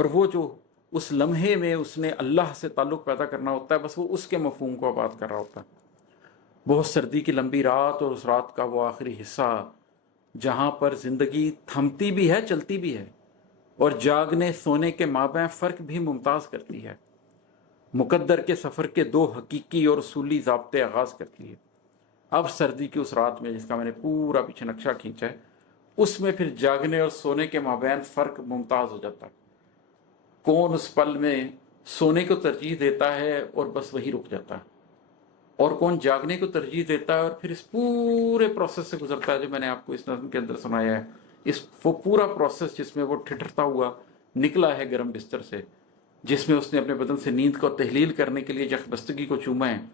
اور وہ जो उस लम्हे में उसने अल्लाह से ताल्लुक़ पैदा करना होता है, बस वो उसके मफ़हूम को बात कर रहा होता है। बहुत सर्दी की लंबी रात और उस रात का वो आखिरी हिस्सा जहाँ पर ज़िंदगी थमती भी है, चलती भी है, और जागने सोने के माबैं फ़र्क भी मुमताज़ करती है। मुकद्दर के सफ़र के दो हकीकी और उसूली ज़ाब्ते आगाज़ करती है। अब सर्दी की उस रात में, जिसका मैंने पूरा पीछे नक्शा खींचा है, उसमें फिर जागने और सोने के माबैन फ़र्क मुमताज़ हो जाता है। कौन उस पल में सोने को तरजीह देता है और बस वही रुक जाता है, और कौन जागने को तरजीह देता है और फिर इस पूरे प्रोसेस से गुजरता है जो मैंने आपको इस नज़्म के अंदर सुनाया है। इस वो पूरा प्रोसेस जिसमें वो ठिठुरता हुआ निकला है गर्म बिस्तर से, जिसमें उसने अपने बदन से नींद को तहलील करने के लिए जख्बस्तगी को चूमा है,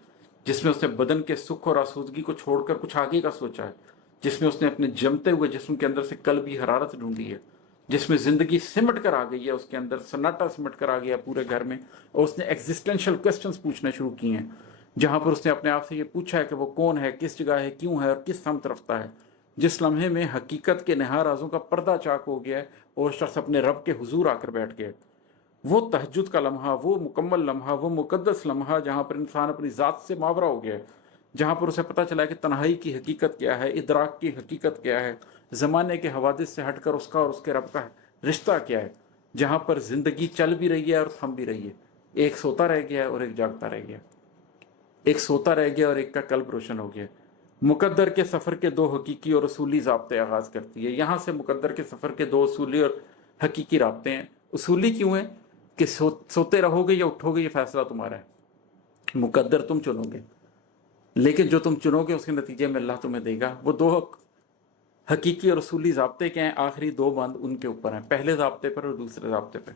जिसमें उसने बदन के सुख और आसूदगी को छोड़कर कुछ आगे का सोचा है, जिसमें उसने अपने जमते हुए जिस्म के अंदर से कल्बी हरारत ढूंढी है, जिसमें ज़िंदगी सिमट कर आ गई है, उसके अंदर सन्नाटा सिमट कर आ गया पूरे घर में, और उसने एग्जिस्टेंशियल क्वेश्चंस पूछने शुरू किए हैं, जहाँ पर उसने अपने आप से ये पूछा है कि वो कौन है, किस जगह है, क्यों है और किस समत रफ्ता है। जिस लम्हे में हकीकत के नहा राजों का पर्दा चाक हो गया है और शख्स अपने रब के हुजूर आकर बैठ गया, वो तहज्जुद का लम्हा, वो मुकम्मल लम्हा, वो मुकद्दस लम्हा जहाँ पर इंसान अपनी ज़ात से मावरा हो गया है, जहाँ पर उसे पता चला है कि तन्हाई की हकीकत क्या है, इदराक की हकीकत क्या है, ज़माने के हवादिस से हटकर उसका और उसके रब का रिश्ता क्या है, जहाँ पर ज़िंदगी चल भी रही है और थम भी रही है। एक सोता रह गया है और एक जागता रह गया, एक सोता रह गया और एक का कल्ब रोशन हो गया। मुकद्दर के सफ़र के दो हकीकी और उसूली ज़ाब्ते आगाज़ करती है। यहाँ से मुकद्दर के सफ़र के दो उसूली और हकीकी राब्ते हैं। उसूली क्यों है कि सोते रहोगे या उठोगे, ये फैसला तुम्हारा है, मुकद्दर तुम चुनोगे, लेकिन जो तुम चुनोगे उसके नतीजे में अल्लाह तुम्हें देगा। वो दो हकीकी और उसूली ज़ाब्ते क्या हैं? आखिरी दो बंद उनके ऊपर हैं, पहले ज़ाब्ते पर और दूसरे ज़ाब्ते पर।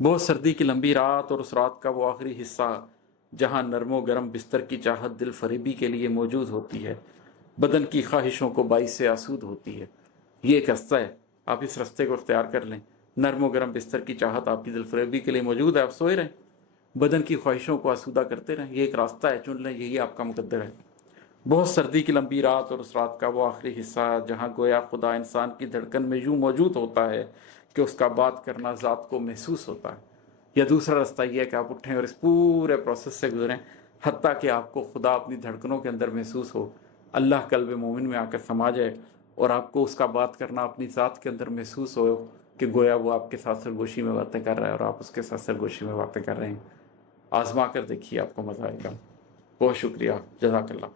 बहुत सर्दी की लंबी रात और उस रात का वो आखिरी हिस्सा जहाँ नरमो गरम बिस्तर की चाहत दिल फरेबी के लिए मौजूद होती है, बदन की ख्वाहिशों को बाइस से आसूद होती है। ये एक रास्ता है, आप इस रास्ते को इख्तियार कर लें। नरमो गरम बिस्तर की चाहत आपकी दिल फरेबी के लिए मौजूद है, आप सोए रहें, बदन की ख्वाहिशों को आसूदा करते रहें। ये एक रास्ता है, चुन लें, यही आपका मुकद्दर है। बहुत सर्दी की लंबी रात और उस रात का वो आखिरी हिस्सा जहाँ गोया खुदा इंसान की धड़कन में यूँ मौजूद होता है कि उसका बात करना ज़ात को महसूस होता है। या दूसरा रास्ता ये है कि आप उठें और इस पूरे प्रोसेस से गुजरें, हत्ता कि आपको खुदा अपनी धड़कनों के अंदर महसूस हो, अल्लाह कल्ब मोमिन में आकर समा जाए, और आपको उसका बात करना अपनी ज़ात के अंदर महसूस हो कि गोया वो आपके साथ सरगोशी में बातें कर रहा है और आप उसके साथ सरगोशी में बातें कर रहे हैं। आजमा कर देखिए, आपको मज़ा आएगा। बहुत शुक्रिया, जज़ाकल्लाह।